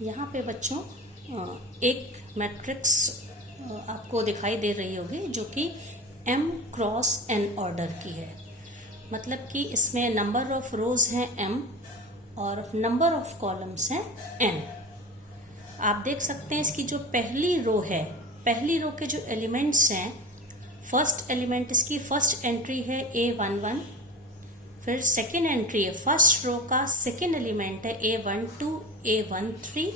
यहाँ पे बच्चों एक मैट्रिक्स आपको दिखाई दे रही होगी जो कि m क्रॉस n ऑर्डर की है। मतलब कि इसमें नंबर ऑफ रोज हैं m और नंबर ऑफ कॉलम्स हैं n। आप देख सकते हैं इसकी जो पहली रो है, पहली रो के जो एलिमेंट्स हैं, फर्स्ट एलिमेंट इसकी फर्स्ट एंट्री है A11, फिर सेकेंड एंट्री है फर्स्ट रो का सेकेंड एलिमेंट है A12, A13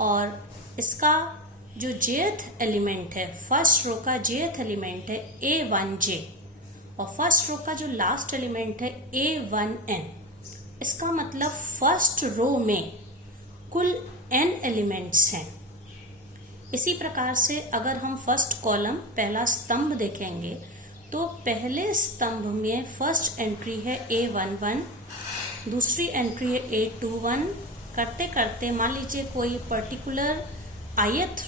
और इसका जो जेथ एलिमेंट है फर्स्ट रो का जेथ एलिमेंट है A1J और फर्स्ट रो का जो लास्ट एलिमेंट है A1N। इसका मतलब फर्स्ट रो में कुल n एलिमेंट्स हैं। इसी प्रकार से अगर हम फर्स्ट कॉलम पहला स्तंभ देखेंगे तो पहले स्तंभ में फर्स्ट एंट्री है A11, दूसरी एंट्री है A21। करते करते मान लीजिए कोई पर्टिकुलर ith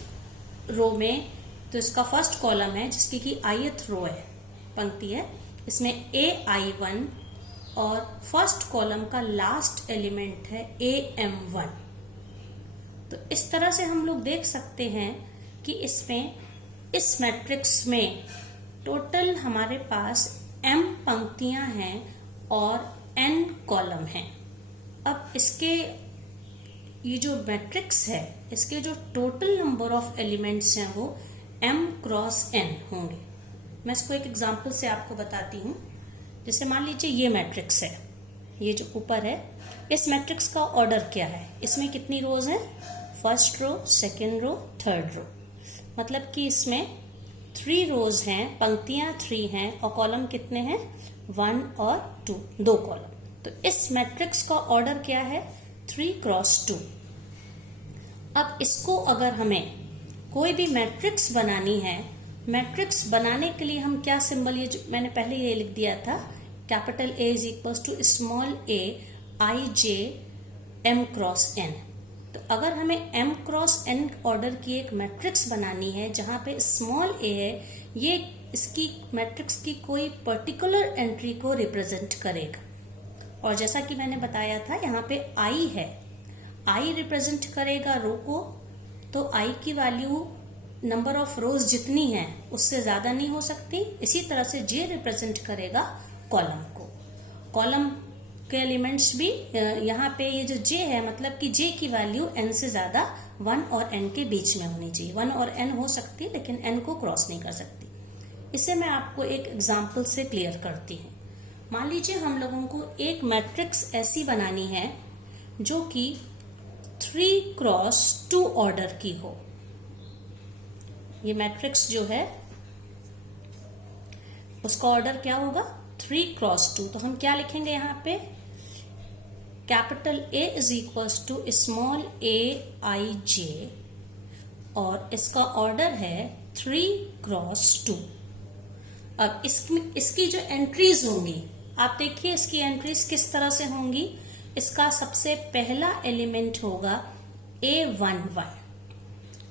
रो में, तो इसका फर्स्ट कॉलम है जिसकी कि ith रो है, पंक्ति है, इसमें AI1 और फर्स्ट कॉलम का लास्ट एलिमेंट है AM1। तो इस तरह से हम लोग देख सकते हैं कि इसमें इस मैट्रिक्स में टोटल हमारे पास m पंक्तियां हैं और n कॉलम हैं। अब इसके ये जो मैट्रिक्स है इसके जो टोटल नंबर ऑफ एलिमेंट्स हैं वो m क्रॉस n होंगे। मैं इसको एक एग्जांपल से आपको बताती हूँ। जैसे मान लीजिए ये मैट्रिक्स है, ये जो ऊपर है, इस मैट्रिक्स का ऑर्डर क्या है, इसमें कितनी रोज हैं, first row, second row, third row. मतलब कि इसमें 3 रोज हैं, पंक्तियां 3 हैं और कॉलम कितने हैं, 1 और 2, 2 कॉलम। तो इस मैट्रिक्स का ऑर्डर क्या है, 3 क्रॉस 2। अब इसको अगर हमें कोई भी मैट्रिक्स बनानी है, मैट्रिक्स बनाने के लिए हम क्या सिंबल, ये जो मैंने पहले ये लिख दिया था, capital A is equals to small a ij m cross n। तो अगर हमें m क्रॉस n ऑर्डर की एक मैट्रिक्स बनानी है जहां पे स्मॉल a है, ये इसकी मैट्रिक्स की कोई पर्टिकुलर एंट्री को रिप्रेजेंट करेगा। और जैसा कि मैंने बताया था यहाँ पे i है, i रिप्रेजेंट करेगा रो को, तो i की वैल्यू नंबर ऑफ रोज जितनी है उससे ज्यादा नहीं हो सकती। इसी तरह से j रिप्रेजेंट करेगा कॉलम को, कॉलम के एलिमेंट्स भी यहाँ पे ये जो j है, मतलब कि j की वैल्यू n से ज्यादा 1 और n के बीच में होनी चाहिए। 1 और n हो सकती है लेकिन n को क्रॉस नहीं कर सकती। इसे मैं आपको एक एग्जांपल से क्लियर करती हूँ। मान लीजिए हम लोगों को एक मैट्रिक्स ऐसी बनानी है जो कि 3 क्रॉस 2 ऑर्डर की हो। ये मैट्रिक्स जो है उसका ऑर्डर क्या होगा, 3 क्रॉस 2। तो हम क्या लिखेंगे यहाँ पे, capital A is equals to small a i j और इसका ऑर्डर है 3 क्रॉस 2। अब इसकी जो एंट्रीज होंगी, आप देखिए इसकी एंट्रीज किस तरह से होंगी। इसका सबसे पहला एलिमेंट होगा A11,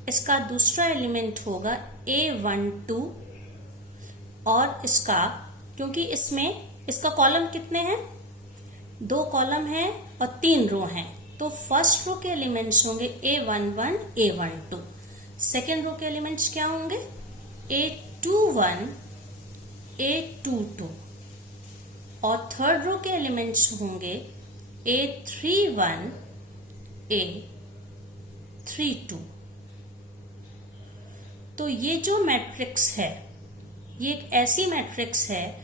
इसका दूसरा एलिमेंट होगा A12 और इसका, क्योंकि इसमें इसका कॉलम कितने हैं, 2 कॉलम हैं और 3 रो हैं, तो फर्स्ट रो के एलिमेंट्स होंगे A11, A12। सेकेंड रो के एलिमेंट्स क्या होंगे, A21, A22 और थर्ड रो के एलिमेंट्स होंगे A31, A32। तो ये जो मैट्रिक्स है ये एक ऐसी मैट्रिक्स है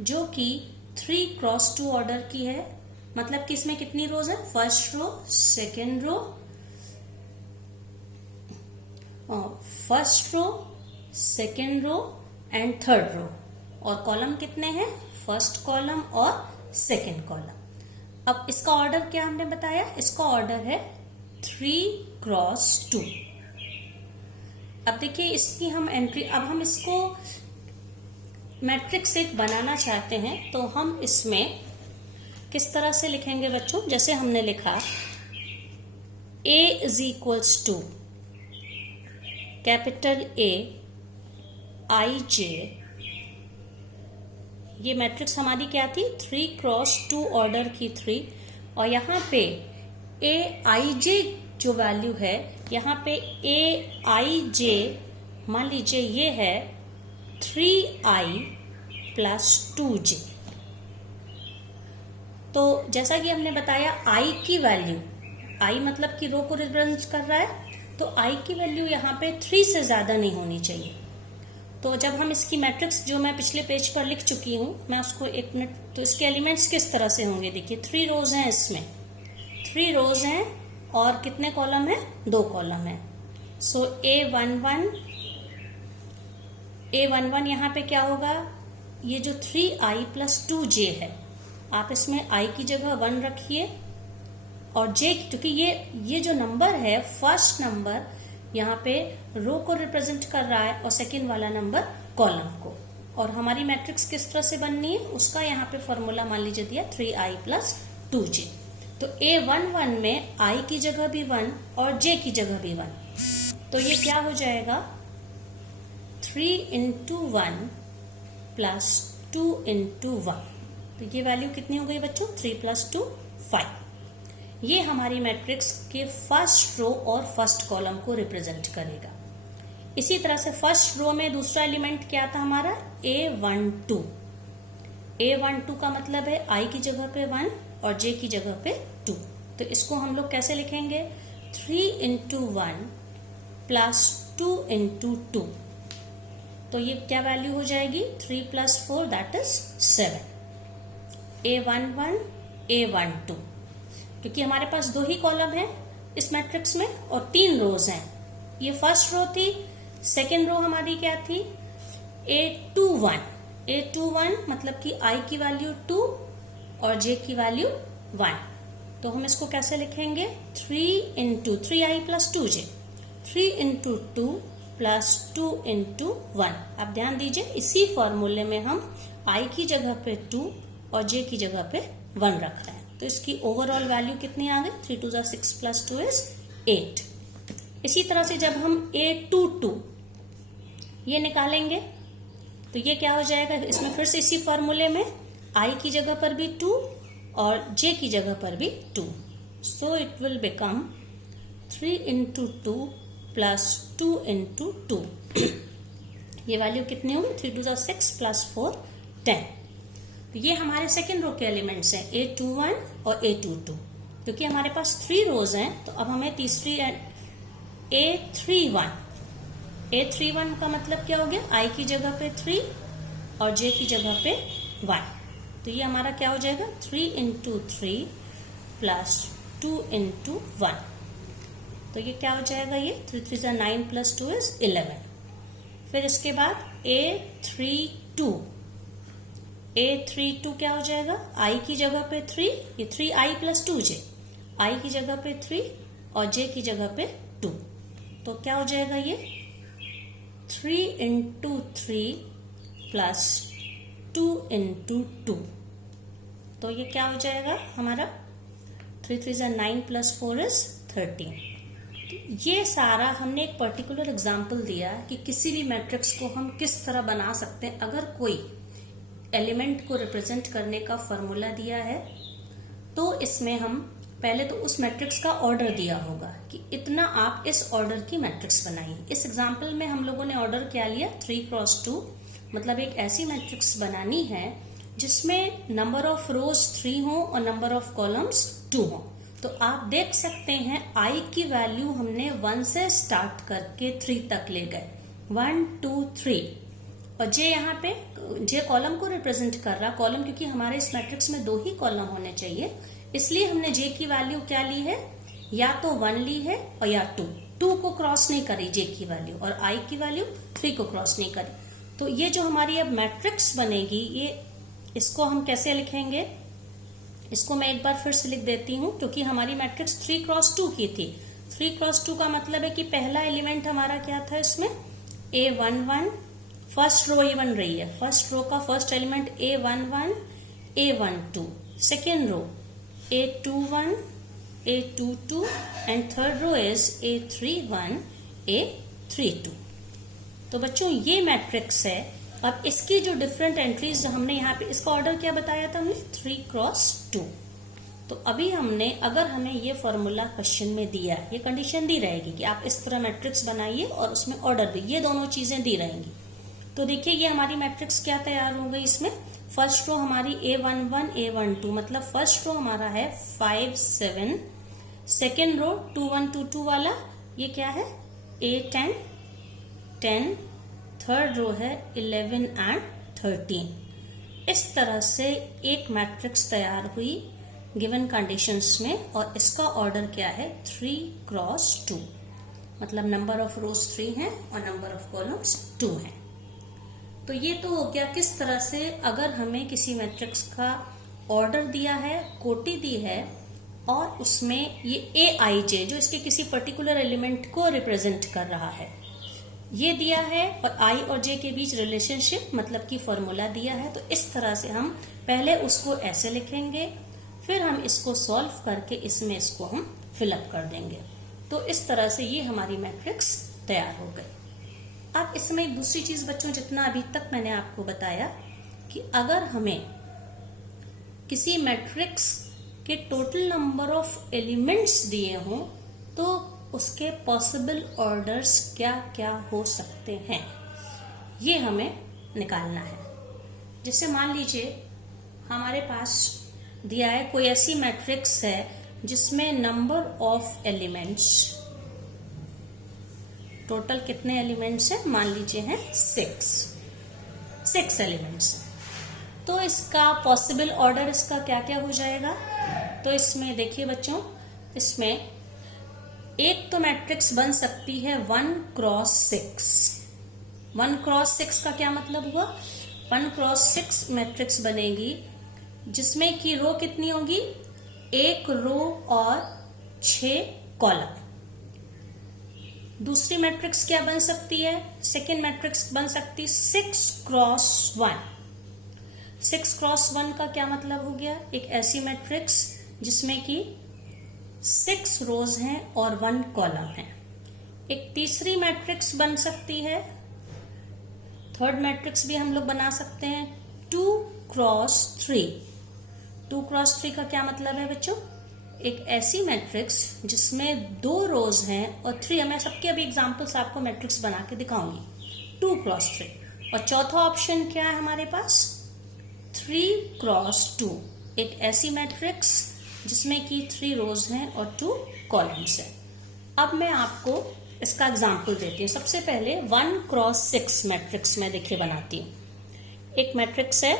जो कि 3 क्रॉस 2 ऑर्डर की है। मतलब कि इसमें कितनी रोज है, first row, second row, first row, second row and third row, और कॉलम कितने हैं, फर्स्ट कॉलम और सेकेंड कॉलम। अब इसका ऑर्डर क्या हमने बताया, इसका ऑर्डर है 3 क्रॉस 2। अब देखिए इसकी हम एंट्री, अब हम इसको मैट्रिक्स एक बनाना चाहते हैं तो हम इसमें किस तरह से लिखेंगे बच्चों, जैसे हमने लिखा A is equals to capital A i j, ये मैट्रिक्स हमारी क्या थी, 3 क्रॉस 2 ऑर्डर की 3, और यहाँ पे A i j जो वैल्यू है यहाँ पे ए आई जे, मान लीजिए ये है 3i प्लस 2j। तो जैसा कि हमने बताया i की वैल्यू, i मतलब कि रो को रिप्रेजेंट कर रहा है, तो i की वैल्यू यहाँ पे 3 से ज्यादा नहीं होनी चाहिए। तो जब हम इसकी मैट्रिक्स जो मैं पिछले पेज पर लिख चुकी हूँ, मैं उसको एक मिनट, तो इसके एलिमेंट्स किस तरह से होंगे देखिए। 3 रोज हैं, इसमें 3 रोज हैं और कितने कॉलम है, 2 कॉलम है। सो A11 यहाँ पे क्या होगा, ये जो 3i प्लस 2j है, आप इसमें i की जगह 1 रखिए और j, क्योंकि ये जो नंबर है, फर्स्ट नंबर यहाँ पे रो को रिप्रेजेंट कर रहा है और सेकंड वाला नंबर कॉलम को। और हमारी मैट्रिक्स किस तरह से बननी है उसका यहाँ पे फॉर्मूला मान लीजिए दिया 3i प्लस 2j। तो A11 में i की जगह भी 1 और j की जगह भी 1, तो ये क्या हो जाएगा 3 into 1 प्लस 2 into 1। तो ये वैल्यू कितनी हो गई बच्चों, 3 प्लस 2 5। ये हमारी मैट्रिक्स के फर्स्ट रो और फर्स्ट कॉलम को रिप्रेजेंट करेगा। इसी तरह से फर्स्ट रो में दूसरा एलिमेंट क्या था हमारा, A12। A12 का मतलब है i की जगह पे 1 और j की जगह पे 2। तो इसको हम लोग कैसे लिखेंगे, 3 into 1 प्लस 2 into 2। तो ये क्या वैल्यू हो जाएगी, 3 plus 4 that is 7। A11 A12, क्योंकि हमारे पास 2 ही कॉलम है इस मैट्रिक्स में और 3 रोज हैं। ये फर्स्ट रो थी, सेकेंड रो हमारी क्या थी, A21 मतलब कि i की वैल्यू 2 और j की वैल्यू 1। तो हम इसको कैसे लिखेंगे, 3 into 3i plus 2j, 3 into 2 plus 2 into 1। अब ध्यान दीजिए, इसी फॉर्मूले में हम i की जगह पे 2 और j की जगह पे 1 रख रहे हैं। तो इसकी ओवरऑल वैल्यू कितनी आ गई, 3 2 6 प्लस 2 इज 8। इसी तरह से जब हम A22 ये निकालेंगे तो ये क्या हो जाएगा, इसमें फिर से इसी फॉर्मूले में i की जगह पर भी 2 और j की जगह पर भी 2। So it will become 3 into 2 plus 2 into 2। ये वैल्यू कितनी होगी, 3 2 6 प्लस 4 10। तो ये हमारे सेकेंड रो के एलिमेंट्स हैं A21 और A22। क्योंकि हमारे पास 3 रोज हैं तो अब हमें तीसरी A31 का मतलब क्या हो गया, i की जगह पे 3 और j की जगह पे 1। तो ये हमारा क्या हो जाएगा, 3 into 3 प्लस 2 into 1। तो ये क्या हो जाएगा, ये 3 3 9 प्लस 2 इज 11। फिर इसके बाद A32 क्या हो जाएगा, i की जगह पे 3, ये 3i प्लस 2j, i की जगह पे 3 और j की जगह पे 2। तो क्या हो जाएगा, ये 3 into 3 प्लस 2 into 2। तो ये क्या हो जाएगा हमारा, 3 3 9 प्लस 4 इज 13। ये सारा हमने एक पर्टिकुलर एग्जाम्पल दिया कि किसी भी मैट्रिक्स को हम किस तरह बना सकते हैं। अगर कोई एलिमेंट को रिप्रेजेंट करने का फॉर्मूला दिया है तो इसमें हम पहले तो उस मैट्रिक्स का ऑर्डर दिया होगा कि इतना आप इस ऑर्डर की मैट्रिक्स बनाइए। इस एग्जाम्पल में हम लोगों ने ऑर्डर क्या लिया, 3 क्रॉस 2, मतलब एक ऐसी मैट्रिक्स बनानी है जिसमें नंबर ऑफ रोज 3 हो और नंबर ऑफ कॉलम्स 2 हो। तो आप देख सकते हैं i की वैल्यू हमने 1 से स्टार्ट करके 3 तक ले गए, 1 2 3। और j यहाँ पे j कॉलम को रिप्रेजेंट कर रहा, कॉलम क्योंकि हमारे इस मैट्रिक्स में 2 ही कॉलम होने चाहिए, इसलिए हमने j की वैल्यू क्या ली है, या तो 1 ली है और या 2 को क्रॉस नहीं करी j की वैल्यू, और i की वैल्यू 3 को क्रॉस नहीं करी। तो ये जो हमारी अब मैट्रिक्स बनेगी, ये इसको हम कैसे लिखेंगे, इसको मैं एक बार फिर से लिख देती हूँ, क्योंकि हमारी मैट्रिक्स 3 क्रॉस 2 की थी। 3 क्रॉस 2 का मतलब है कि पहला एलिमेंट हमारा क्या था, इसमें A11, फर्स्ट रो ये बन रही है, फर्स्ट रो का first element A11 A12, second row A21 A22 and third row is A31 A32। तो बच्चों ये मैट्रिक्स है। अब इसकी जो डिफरेंट एंट्रीज हमने यहाँ पे, इसका ऑर्डर क्या बताया था हमने, 3 क्रॉस 2। तो अभी हमने, अगर हमें ये फॉर्मूला क्वेश्चन में दिया, ये कंडीशन दी रहेगी कि आप इस तरह मैट्रिक्स बनाइए और उसमें ऑर्डर भी, ये दोनों चीजें दी रहेंगी। तो देखिए ये हमारी मैट्रिक्स क्या तैयार हो गई। इसमें फर्स्ट रो हमारी A11 A12, मतलब फर्स्ट रो हमारा है 5 7, सेकेंड रो 2 1 2 2 वाला ये क्या है A10 10, थर्ड रो है 11 एंड 13। इस तरह से एक मैट्रिक्स तैयार हुई गिवन कंडीशंस में, और इसका ऑर्डर क्या है 3 क्रॉस 2, मतलब नंबर ऑफ रोज 3 है और नंबर ऑफ कॉलम्स 2 है। तो ये तो हो गया किस तरह से अगर हमें किसी मैट्रिक्स का ऑर्डर दिया है, कोटि दी है, और उसमें ये AIJ जो इसके किसी पर्टिकुलर एलिमेंट को रिप्रेजेंट कर रहा है ये दिया है, और I और J के बीच रिलेशनशिप मतलब कि फॉर्मूला दिया है। तो इस तरह से हम पहले उसको ऐसे लिखेंगे, फिर हम इसको सॉल्व करके इसमें इसको हम फिलअप कर देंगे। तो इस तरह से ये हमारी मैट्रिक्स तैयार हो गई। अब इसमें एक दूसरी चीज बच्चों, जितना अभी तक मैंने आपको बताया कि अगर हमें किसी मैट्रिक्स के टोटल नंबर ऑफ एलिमेंट्स दिए हों तो उसके पॉसिबल ऑर्डर्स क्या क्या हो सकते हैं, ये हमें निकालना है। जैसे मान लीजिए हमारे पास दिया है कोई ऐसी मैट्रिक्स है जिसमें नंबर ऑफ एलिमेंट्स, टोटल कितने एलिमेंट्स हैं, मान लीजिए हैं 6 एलिमेंट्स। तो इसका पॉसिबल ऑर्डर इसका क्या क्या हो जाएगा। तो इसमें देखिए बच्चों, इसमें एक तो मैट्रिक्स बन सकती है 1 क्रॉस 6। 1 क्रॉस 6 का क्या मतलब हुआ, 1 क्रॉस 6 मैट्रिक्स बनेगी जिसमें की रो कितनी होगी, 1 रो और 6 कॉलम। दूसरी मैट्रिक्स क्या बन सकती है, सेकेंड मैट्रिक्स बन सकती 6 क्रॉस 1। 6 क्रॉस 1 का क्या मतलब हो गया, एक ऐसी मैट्रिक्स जिसमें कि 6 रोज हैं और 1 कॉलम है। एक तीसरी मैट्रिक्स बन सकती है, थर्ड मैट्रिक्स भी हम लोग बना सकते हैं 2 क्रॉस 3। 2 क्रॉस 3 का क्या मतलब है बच्चों, एक ऐसी मैट्रिक्स जिसमें 2 रोज हैं और 3, मैं सबके अभी एग्जांपल्स आपको मैट्रिक्स बना के दिखाऊंगी, 2 क्रॉस 3। और चौथा ऑप्शन क्या है हमारे पास, 3 क्रॉस 2, एक ऐसी मैट्रिक्स जिसमें कि 3 रोज हैं और 2 कॉलम्स हैं। अब मैं आपको इसका एग्जांपल देती हूँ। सबसे पहले 1 क्रॉस 6 मैट्रिक्स में देखिए बनाती हूँ। एक मैट्रिक्स है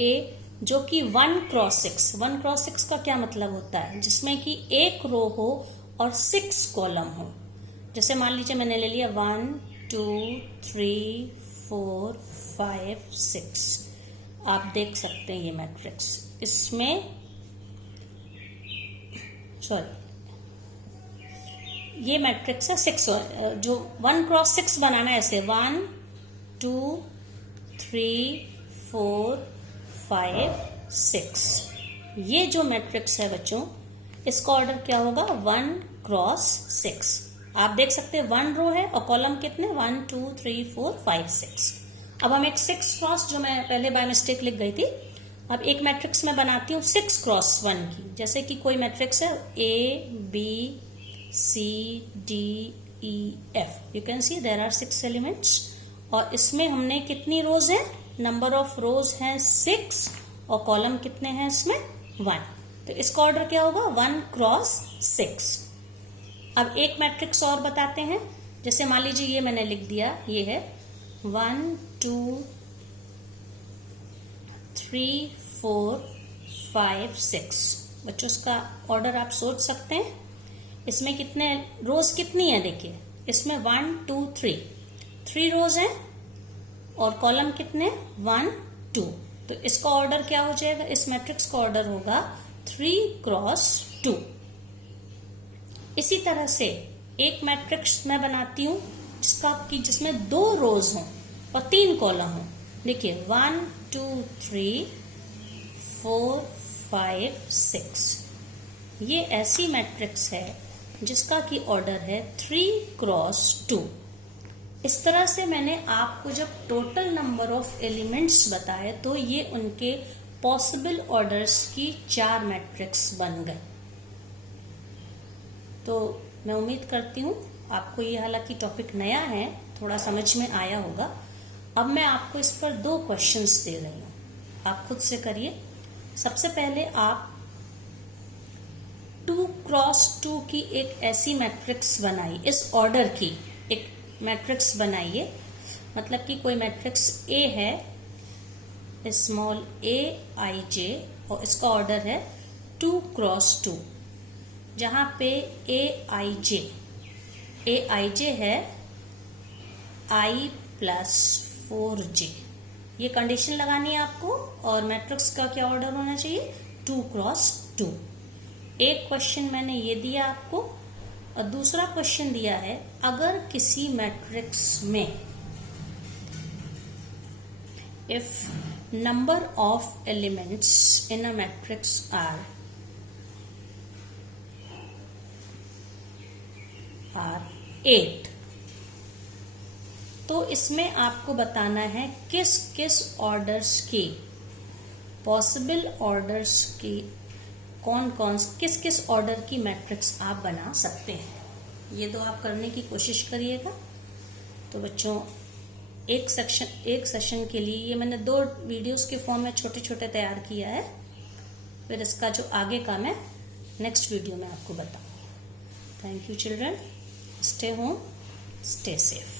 A जो कि 1 क्रॉस 6। 1 क्रॉस 6 का क्या मतलब होता है, जिसमें कि 1 रो हो और 6 कॉलम हो। जैसे मान लीजिए मैंने ले लिया 1 2 3 4 5 6। आप देख सकते हैं ये मैट्रिक्स, इसमें ये मैट्रिक्स है 6। जो 1 क्रॉस 6 बनाना है ऐसे 1 2 3 4 5 6, ये जो मैट्रिक्स है बच्चों इसका ऑर्डर क्या होगा 1 क्रॉस 6। आप देख सकते हैं 1 रो है और कॉलम कितने 1 2 3 4 5 6। अब हम एक 6 क्रॉस, जो मैं पहले बाय मिस्टेक लिख गई थी, अब एक मैट्रिक्स में बनाती हूँ 6 क्रॉस 1 की। जैसे कि कोई मैट्रिक्स है A B C D E F, you can see there are 6 elements, और इसमें हमने कितनी रोज है, नंबर ऑफ रोज हैं 6 और कॉलम कितने हैं इसमें 1। तो इसका ऑर्डर क्या होगा 1 क्रॉस 6। अब एक मैट्रिक्स और बताते हैं। जैसे मान लीजिए ये मैंने लिख दिया, ये है 1 2 3 4 5 6। बच्चों इसका ऑर्डर आप सोच सकते हैं। इसमें कितने रोज कितनी है, देखिए इसमें 1 2 3 रोज हैं और कॉलम कितने 1 2। तो इसका ऑर्डर क्या हो जाएगा, इस मैट्रिक्स का ऑर्डर होगा 3 क्रॉस 2। इसी तरह से एक मैट्रिक्स मैं बनाती हूं जिसमें 2 रोज हों और 3 कॉलम हों। देखिए 1 2 3 4 5 6, ये ऐसी मैट्रिक्स है जिसका की ऑर्डर है 3 क्रॉस 2। इस तरह से मैंने आपको जब टोटल नंबर ऑफ एलिमेंट्स बताए तो ये उनके पॉसिबल ऑर्डर्स की 4 मैट्रिक्स बन गए। तो मैं उम्मीद करती हूँ आपको ये, हालांकि टॉपिक नया है, थोड़ा समझ में आया होगा। अब मैं आपको इस पर 2 क्वेश्चंस दे रही हूँ, आप खुद से करिए। सबसे पहले आप 2 क्रॉस 2 की एक ऐसी मैट्रिक्स बनाइए, इस ऑर्डर की एक मैट्रिक्स बनाइए। मतलब कि कोई मैट्रिक्स ए है, स्मॉल ए आई जे, और इसका ऑर्डर है 2 क्रॉस 2, जहां पे ए आई जे है i प्लस 4j। ये कंडीशन लगानी है आपको। और मैट्रिक्स का क्या ऑर्डर होना चाहिए? 2 क्रॉस 2। एक क्वेश्चन मैंने ये दिया आपको, और दूसरा क्वेश्चन दिया है, अगर किसी मैट्रिक्स में if number of elements in a matrix are 8, तो इसमें आपको बताना है किस किस ऑर्डर्स की, पॉसिबल ऑर्डर्स की, कौन कौन किस किस ऑर्डर की मैट्रिक्स आप बना सकते हैं। ये तो आप करने की कोशिश करिएगा। तो बच्चों, एक सेशन के लिए ये मैंने 2 वीडियोस के फॉर्म में छोटे छोटे तैयार किया है। फिर इसका जो आगे का मैं नेक्स्ट वीडियो में आपको बताऊंगी। Thank you children, stay home, stay safe.